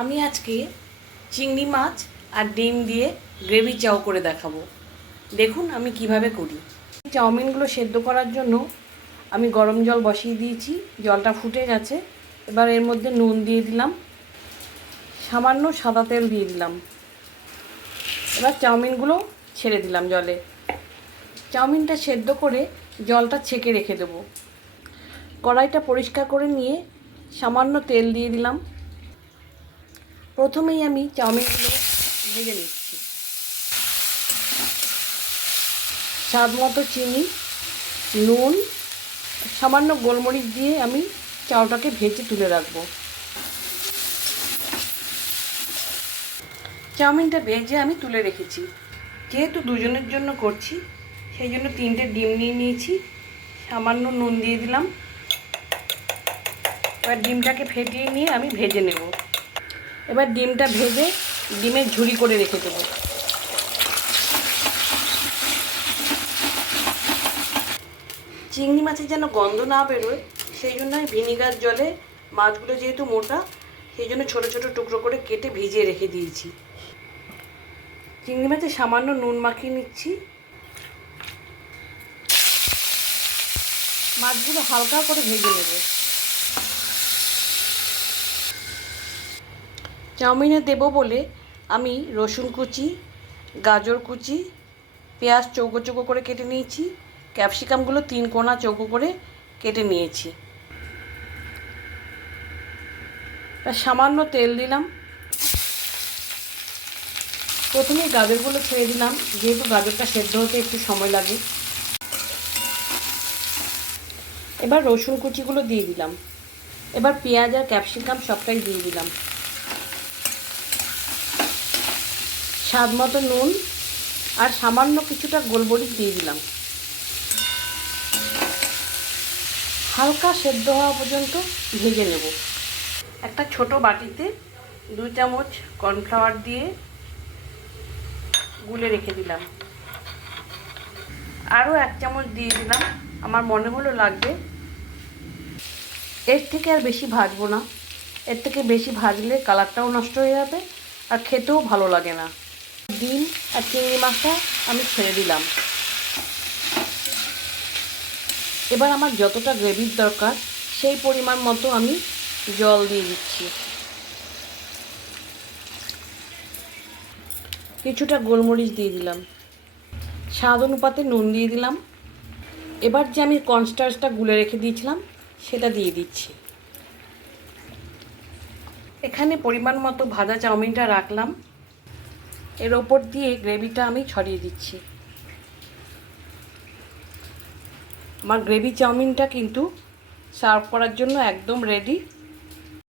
আমি আজকে চিংড়ি মাছ আর ডিম দিয়ে গ্রেভি চাউ করে দেখাবো। দেখুন আমি কিভাবে করি। চাউমিনগুলো সেদ্ধ করার জন্য আমি গরম জল বসিয়ে দিয়েছি, জলটা ফুটে গেছে। এবার এর মধ্যে নুন দিয়ে দিলাম, সামান্য সাদা তেল দিয়ে দিলাম। এবার চাউমিনগুলো ছেড়ে দিলাম জলে। চাউমিনটা সেদ্ধ করে জলটা ছেঁকে রেখে দেবো। কড়াইটা পরিষ্কার করে নিয়ে সামান্য তেল দিয়ে দিলাম। প্রথমেই আমি চাউমিনগুলো ভেজে নিচ্ছি। স্বাদ মতো চিনি, নুন, সামান্য গোলমরিচ দিয়ে আমি চাউটাকে ভেজে তুলে রাখবো। চাউমিনটা ভেজে আমি তুলে রেখেছি। যেহেতু দুজনের জন্য করছি, সেই জন্য 3টে ডিম নিয়ে নিয়েছি। সামান্য নুন দিয়ে দিলাম। এবার ডিমটাকে ফেটিয়ে নিয়ে আমি ভেজে নেব। এবার ডিমটা ভেজে ডিমের ঝুরি করে রেখে দেবো। চিংড়ি মাছের যেন গন্ধ না বেরোয়, সেই জন্য আমি ভিনিগার জলে মাছগুলো যেহেতু মোটা, সেই জন্য ছোটো ছোটো টুকরো করে কেটে ভিজিয়ে রেখে দিয়েছি। চিংড়ি মাছে সামান্য নুন মাখিয়ে নিচ্ছি। মাছগুলো হালকা করে ভেজে নেব। চাউমিনে দেব বলে আমি রসুন কুচি, গাজর কুচি, পেঁয়াজ চৌকো চৌকো করে কেটে নিয়েছি, ক্যাপসিকামগুলো 3 কোনা চৌকো করে কেটে নিয়েছি। সামান্য তেল দিলাম। প্রথমে গাজরগুলো ছেড়ে দিলাম, যেহেতু গাজরটা সেদ্ধ হতে একটু সময় লাগে। এবার রসুন কুচিগুলো দিয়ে দিলাম। এবার পেঁয়াজ আর ক্যাপসিকাম সবটাই দিয়ে দিলাম। স্বাদ মতো নুন আর সামান্য কিছুটা গোলমরিচ দিয়ে দিলাম। হালকা সেদ্ধ হওয়া পর্যন্ত ভেজে নেব। একটা ছোট বাটিতে 2 চামচ কর্নফ্লাওয়ার দিয়ে গুলে রেখে দিলাম। আরও 1 চামচ দিয়ে দিলাম, আমার মনে হলো লাগবে। এর থেকে আর বেশি ভাজবো না। এর থেকে বেশি ভাজলে কালারটাও নষ্ট হয়ে যাবে আর খেতেও ভালো লাগে না। ডিম আর চিংড়ি মাছটা আমি ছেড়ে দিলাম। এবার আমার যতটা গ্রেভির দরকার সেই পরিমাণ মতো আমি জল দিয়ে দিচ্ছি। কিছুটা গোলমরিচ দিয়ে দিলাম। স্বাদ অনুপাতে নুন দিয়ে দিলাম। এবার যে আমি কর্নস্টার্চটা গুলে রেখে দিয়েছিলাম সেটা দিয়ে দিচ্ছি। এখানে পরিমাণ মতো ভাজা চাউমিনটা রাখলাম। এর ওপর দিয়ে গ্রেভিটা আমি ছড়িয়ে দিচ্ছি। আমার গ্রেভি চাউমিনটা কিন্তু সার্ভ করার জন্য একদম রেডি।